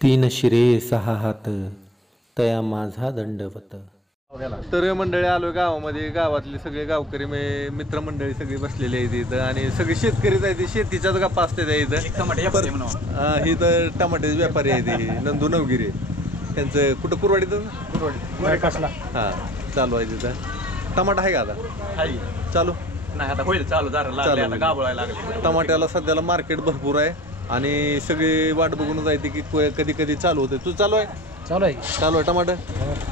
तीन शिरे सहा हात तया माझा दंडवत. तर मंडळी आलो गावामध्ये. गावातले सगळे गावकरी मित्रमंडळी सगळी बसलेली आहेत इथं आणि सगळे शेतकरीच आहेत. शेतीच्याच गप्पा असतात इथं. ही तर टमाट्याचे व्यापारी आहेत. ही नंदू नवगिरे त्यांचं कुठं कुरवाडीत हां चालू आहे तिथं. टमाटा आहे का आता चालू? नाही आता होईल चालू आता गाबळायला लागले. टमाट्याला सध्याला मार्केट भरपूर आहे आणि सगळी वाट बघून जायते की कधी कधी चालू होते. तू चालू आहे? चालू आहे टमाटर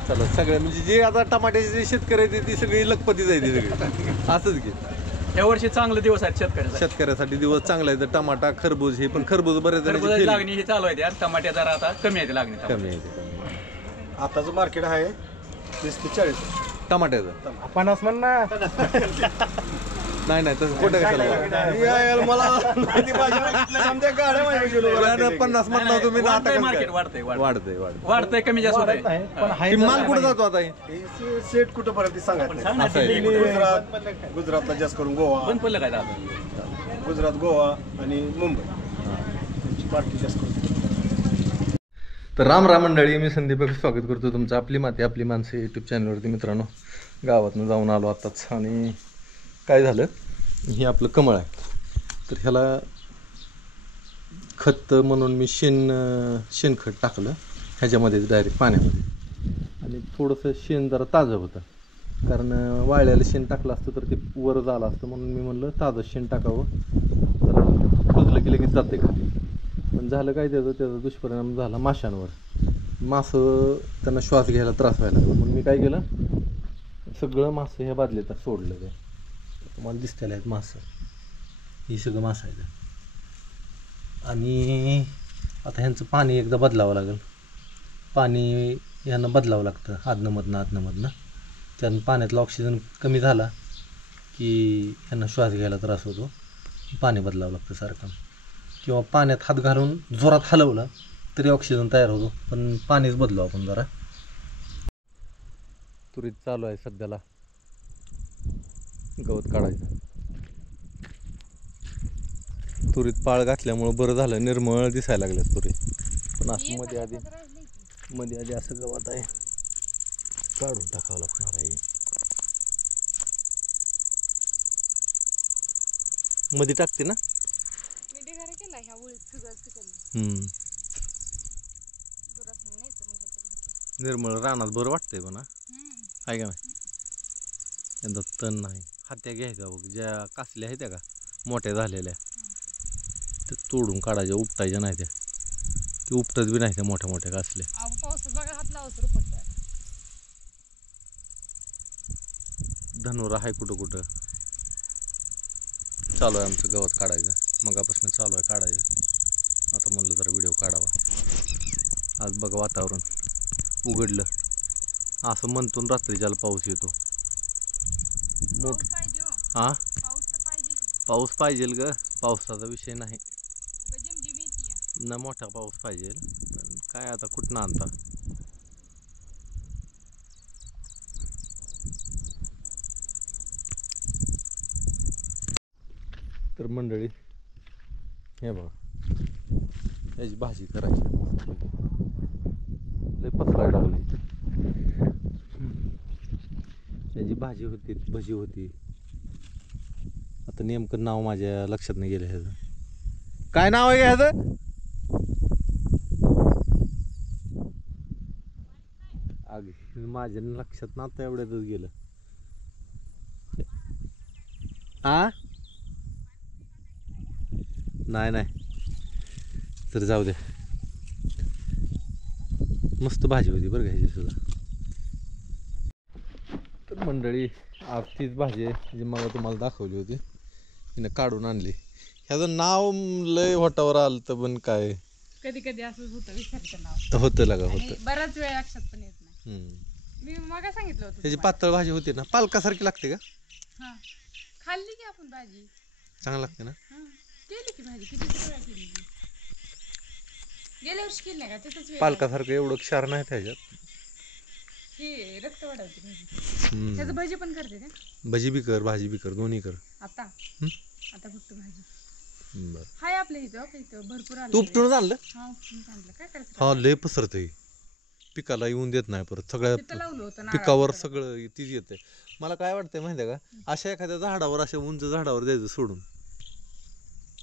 चालू सगळं. म्हणजे जे आता टमाट्याचे जे शेतकरी आहेत ती सगळी लखपती जायची सगळी असंच की. या वर्षी चांगले दिवस आहेत शेतकऱ्यासाठी दिवस चांगला आहे. टमाटा खरबूज हे पण खरबूज बरेच लागणी ही चालू आहे. टमाट्या जरा आता कमी आहे लागणी. कमी आहे. आताचं मार्केट आहे 30 ते 40 टमाट्याचं. 50 म्हण ना. नाही नाही तसं कुठं कशाला मला 50 म्हणणार तुम्ही. मार्केट वाढतंय वाढतंय कमी जास्त होतंय. माल कुठं जातो आता? सेट कुठं पर्यंत सांगा. गुजरातला जास्त करून गोवा बंद पडलं काय दादा? गुजरात, गोवा आणि मुंबई पार्टी जास्त करून. तर राम राम मंडळी, मी संदीप स्वागत करतो तुमचं आपली माती आपली माणसं यूट्यूब चॅनलवरती. मित्रांनो, गावातनं जाऊन आलो आताच आणि काय झालं, हे आपलं कमळ आहे. तर ह्याला खत म्हणून मी शेणखत टाकलं ह्याच्यामध्ये डायरेक्ट पाण्यामध्ये. आणि थोडंसं शेण जरा ताजं होतं, कारण वाळलेलं शेण टाकलं असतं तर ते वर झालं असतं, म्हणून मी म्हणलं ताजं शेण टाकावं तर कुजलं की लगेच जाते खाली. पण झालं काय, त्याचा दुष्परिणाम झाला माशांवर. मासं त्यांना श्वास घ्यायला त्रास व्हायला लागला. म्हणून मी काय केलं, सगळं मासं ह्या बादलीत सोडलं. ते तुम्हाला दिसतेलं आहेत मासं, ही सगळं मासं आहेत. आणि आता ह्यांचं पाणी एकदा बदलावं लागेल. पाणी ह्यांना बदलावं लागतं आदनमधनं. त्यानं पाण्यातला ऑक्सिजन कमी झाला की ह्यांना श्वास घ्यायला त्रास होतो. पाणी बदलावं लागतं सारखं, किंवा पाण्यात हात घालून जोरात हलवला तरी ऑक्सिजन तयार होतो. पण पाणीच बदलू आपण जरा. तुरीत चालू आहे सध्याला गवत काढायचं. तुरीत पाळ घातल्यामुळं बरं झालं, निर्मळ दिसायला लागल्या तुरी. पण असं मध्ये आधी असं गवत आहे, काढून टाकावं लागणार आहे. मध्ये टाकते ना. निर्मळ रानात बरं वाटतंय पण आहे का नाही. यंदा तण नाही. हात्या घ्यायच्या बघ, ज्या कासल्या आहेत त्या का मोठ्या झालेल्या, ते तोडून काढायच्या, उपटायच्या नाही त्या. ते उपटत बी नाही त्या मोठ्या कासल्या. धनुरा आहे कुठं चालू आहे आमचं गवत काढायचं. मगापासून चालू आहे काढायचं. आता म्हणलं जरा व्हिडिओ काढावा. आज बघा वातावरण उघडलं, असं म्हणतून रात्रीच्याला पाऊस येतो. हां पाऊस पाहिजे ग. पावसाचा विषय नाही ना, मोठा पाऊस पाहिजे. काय आता कुठनं आणता. तर मंडळी हे बघा, याची भाजी करायची. लय पसरायला लागली. याची भाजी होती, भजी होती. आता नेमकं नाव माझ्या लक्षात नाही गेलं ह्याचं. काय नाव आहे का ह्याचं? माझ्या लक्षात ना, आता एवढ्यातच गेलं. नाही तर जाऊ दे. मस्त भाजी होती बरं का ह्याची सुद्धा. तर मंडळी, आज तीच भाजी आहे जी मला तुम्हाला दाखवली होती, तिने काढून आणली. ह्याचं नाव लय होटावर आलं तर, पण काय कधी असंच होतं, विसरतं नाव. होतं लगा होतं. बराच वेळ लक्षात पण येत नाही. मी मग सांगितलं होतं ह्याची पातळ भाजी होती ना, पालकासारखी लागते का? हा, खाल्ली की आपण भाजी, चांगली लागते ना. केली की भाजी, किती वेळा केली. गेल्या वर्षी केली नाही का तिथंच. पालकासारखं एवढं क्षार नाही त्याच्यात. की रक्त वाढवते भाजी. त्याचं भजी पण करते का? भजी बी कर, भाजी बी कर, दोन्ही कर. आता फक्त भाजी. बरं हाय आपल्या इथं भरपूर आलं तू उपटून आणलं हा उपटून आणलं काय करायचं हा लय पसरत पिकाला येऊन देत नाही परत सगळ्या तिथं लावलं होतं पिकावर सगळं तीच येते मला काय वाटतंय माहितीये का अशा एखाद्या झाडावर अशा उंच झाडावर द्यायचं सोडून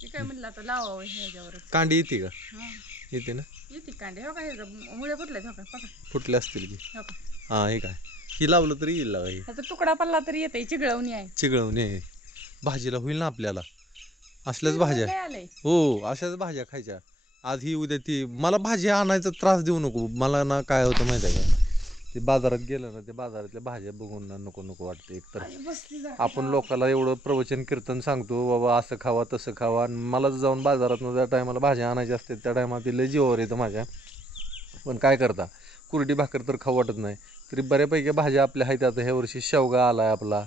ते काय म्हणलं आता लावावं ह्याच्यावरच कांडी येते का हा येते ना येते कांडे हो काय मुळे फुटले हो काय बघा फुटले असतील की हो का हा हे काय ही लावलं तरी येईल लावा ही ह्याचा तुकडा पडला तरी येते चिघळवणी आहे चिघळून ये भाजीला होईल ना आपल्याला असल्याच भाज्या काय आलंय हो अशाच भाज्या खायच्या आज ही उद्या ती मला भाजी आणायचा त्रास देऊ नको मला ना काय होतं माहिती आहे का ते बाजारात गेलं ना ते बाजारातल्या भाज्या बघून ना नको नको वाटतं एकतर आपण लोकांना एवढं प्रवचन कीर्तन सांगतो बाबा असं खावा तसं खावा आणि मलाच जाऊन बाजारात त्या टायमाला भाज्या आणायच्या असते त्या टायमाला ती लय जीवावर येतं माझ्या पण काय करता कुरडी भाकर तर खाऊ वाटत नाही तरी बऱ्यापैकी भाज्या आपल्या आहेत आता ह्या वर्षी शेवगा आलाय आपला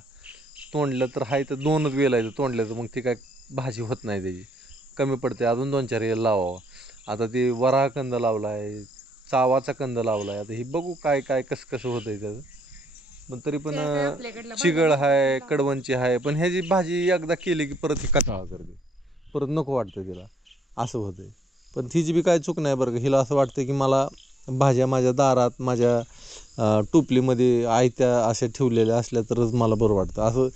तोंडलं तर आहे तर 2च वेलायचं तोंडल्याचं मग ती काय भाजी होत नाही त्याची कमी पडते अजून 2-4 वेल लावावं आता ती वराह कंद लावलाय चावाचा कंद लावलाय आता ही बघू काय काय कसं होतंय त्याचं पण तरी पण चिगळ आहे कडवंची आहे पण ह्याची भाजी एकदा केली की परत ही कटाळा करते परत नको वाटतं तिला असं होतंय पण तिची बी काय चूक नाही बरं का हिला असं वाटतं की मला भाज्या माझ्या दारात माझ्या टोपलीमध्ये आयत्या अशा ठेवलेल्या असल्या तरच मला बरं वाटतं असं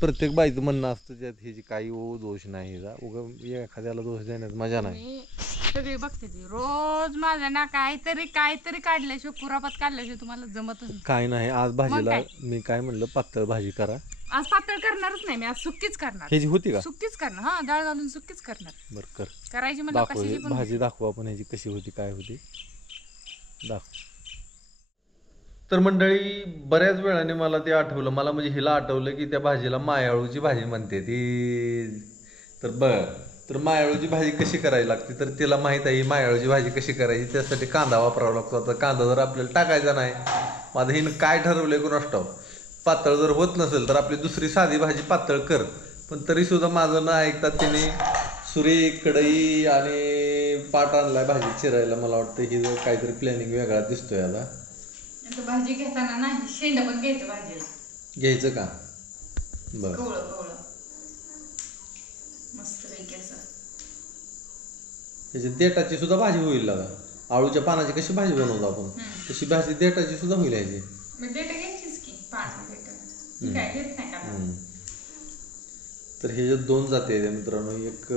प्रत्येक बाईचं म्हणणं असतं त्यात ह्याची काही दोष नाही हिचा उगा एखाद्याला दोष देण्यात मजा नाही सगळी बघते ती रोज माझ्या ना काहीतरी काढल्याशिवाय कुरापात काढल्याशिवाय तुम्हाला जमतच नाही. काय नाही आज भाजीला मी काय म्हणलं पातळ भाजी करा आज पातळ करणारच नाही मी आज सुक्कीच करणार ह्याची होती का सुक्कीच करणार हा डाळ घालून सुक्कीच करणार बरं कर करायची म्हणजे दाखव कशाची पण भाजी दाखवू आपण ह्याची कशी होती काय होती दाखव तर मंडळी बऱ्याच वेळाने मला ते आठवलं मला म्हणजे हिला आठवलं की त्या भाजीला मायाळूची भाजी म्हणते ती तर बघ तर मायाळूची भाजी कशी करायला लागते तर तिला माहीत आहे मायाळूची भाजी कशी करायची त्यासाठी कांदा वापरावा लागतो आता कांदा जर आपल्याला टाकायचा नाही माझं हिनं काय ठरवलंय कोणास ठाऊक पातळ जर होत नसेल तर आपली दुसरी साधी भाजी पातळ कर पण तरी सुद्धा माझं न ऐकता तिने सुरी कढई आणि पाट आणलाय भाजी चिरायला मला वाटतं ही जर काहीतरी प्लॅनिंग वेगळा दिसतोय आता भाजी घेताना नाही शेंड पण घ्यायचं भाजीला घ्यायचं का बरं कवळं मस्त पैकी असं त्याची देठाची सुद्धा भाजी होईल दादा आळूच्या पानाची कशी भाजी बनवतो आपण तशी भाजी देठाची सुद्धा होईल ह्याची मग देठ घ्यायचीच की पान देठ काय घेत नाही का तर हे जे 2 जाती आहेत मित्रांनो एक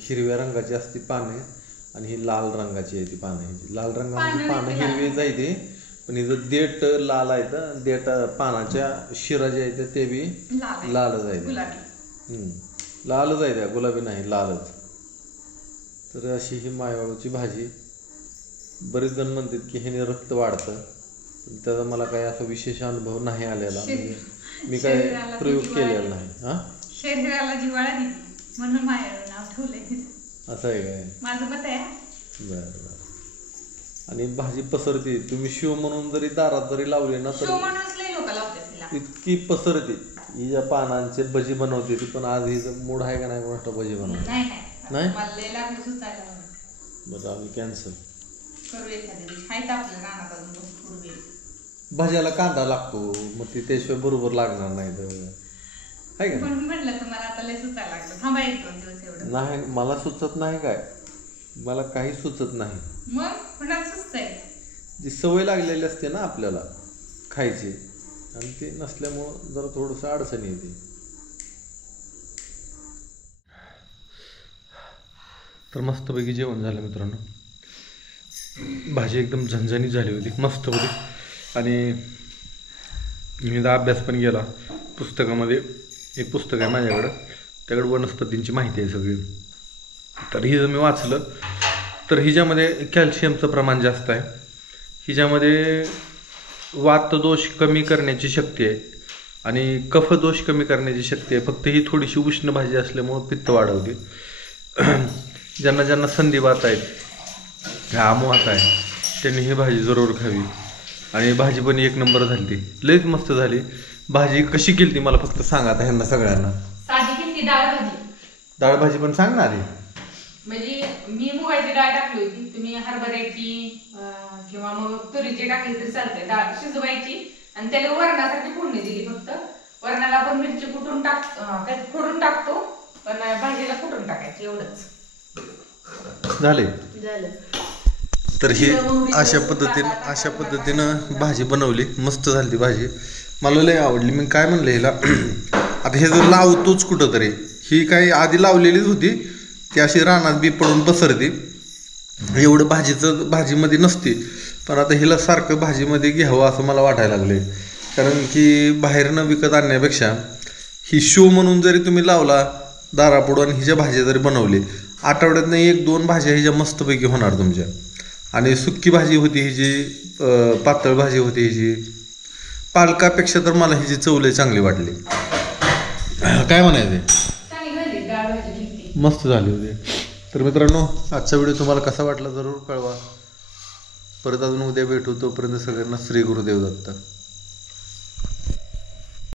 हिरव्या रंगाची असते पाने आणि ही लाल रंगाची आहे ती पानं ह्याची लाल रंगाची पानं हिरवी जायते पण हिचं देठ लाल आहे तर देठ पानाच्या शिरा ज्या आहेत ते बी लालच आहे लालच आहे त्या गुलाबी नाही लालच तर अशी ही मायाळूची भाजी बरेच जण म्हणतात की ह्याने रक्त वाढतं त्याचा मला काही असा विशेष अनुभव नाही आलेला म्हणजे मी काय प्रयोग केलेला नाही हा शरीराला जिव्हाळा दिली म्हणून मायाळू नाव ठेवलंय असं आहे काय माझं मत आहे बरं आणि भाजी पसरते तुम्ही शिव म्हणून जरी दारात जरी लावली ना तर लोक लावतात इतकी पसरते हिच्या पानांचे भजी बनवते ती पण आज हिचं मूड आहे का नाही मोठ भजी बनवते नाही बरं आम्ही कॅन्सल भाज्याला कांदा लागतो मग ती त्याशिवाय बरोबर लागणार नाही तर आहे का नाही मला सुचत नाही काय मला काही सुचत नाही जी सवय लागलेली असते ना आपल्याला खायची आणि ते नसल्यामुळं जरा थोडंसं अडचण येते तर मस्तपैकी जेवण झालं मित्रांनो भाजी एकदम झणझणीत झाली होती मस्त होती आणि मी अभ्यास पण केला पुस्तकामध्ये एक पुस्तक आहे माझ्याकडं त्याकडे वनस्पतींची माहिती आहे सगळी तर ही जर मी वाचलं तर हिच्यामध्ये कॅल्शियमचं प्रमाण जास्त आहे हिच्यामध्ये वातदोष कमी करण्याची शक्ती आहे आणि कफदोष कमी करण्याची शक्ती आहे फक्त ही थोडीशी उष्ण भाजी असल्यामुळं पित्त वाढवते ज्यांना ज्यांना संधिवात आहेत आमवात आहे त्यांनी ही भाजी जरूर खावी आणि भाजी पण 1 नंबर झाली लईच मस्त झाली भाजी कशी केली ती मला फक्त सांगा आता ह्यांना सगळ्यांना साधी केली डाळ भाजी डाळ भाजी पण सांगणार आहे म्हणजे मी मुगाची डाळ टाकली होती तुम्ही हरभऱ्याची किंवा मग तुरीची टाकली तरी चालते डाळ शिजवायची आणि त्याला वरणासाठी फोडणी दिली फक्त वरणाला आपण मिरची कुटून फोडून टाकतो पण भाजीला फुटून टाकायचं एवढंच झाले. झालं. तर ही अशा पद्धतीनं भाजी बनवली. मस्त झाली ती भाजी, मला लय आवडली. मी काय म्हणलं हिला आता हे जर लावतोच कुठं तरी, ही काही आधी लावलेलीच होती ती अशी रानात बी पडून पसरते, एवढं भाजीमध्ये नसते. पण आता हिला सारखं भाजीमध्ये घ्यावं असं मला वाटायला लागले. कारण की बाहेरनं विकत आणण्यापेक्षा ही शो म्हणून जरी तुम्ही लावला दारापुढं आणि हिच्या भाज्या जरी बनवली, आठवड्यातनं 1-2 भाज्या हिच्या मस्तपैकी होणार तुमच्या. आणि सुक्की भाजी होती हिची, पातळ भाजी होती हिची. पालकापेक्षा तर मला हिची चव लय चांगली वाटली. काय म्हणायचं, चांगली झाली डाळ भाजी केली. मस्त झाली होती. तर मित्रांनो, आजचा व्हिडिओ तुम्हाला कसा वाटला जरूर कळवा. परत अजून उद्या भेटू. तोपर्यंत सगळ्यांना श्री गुरुदेव दत्त.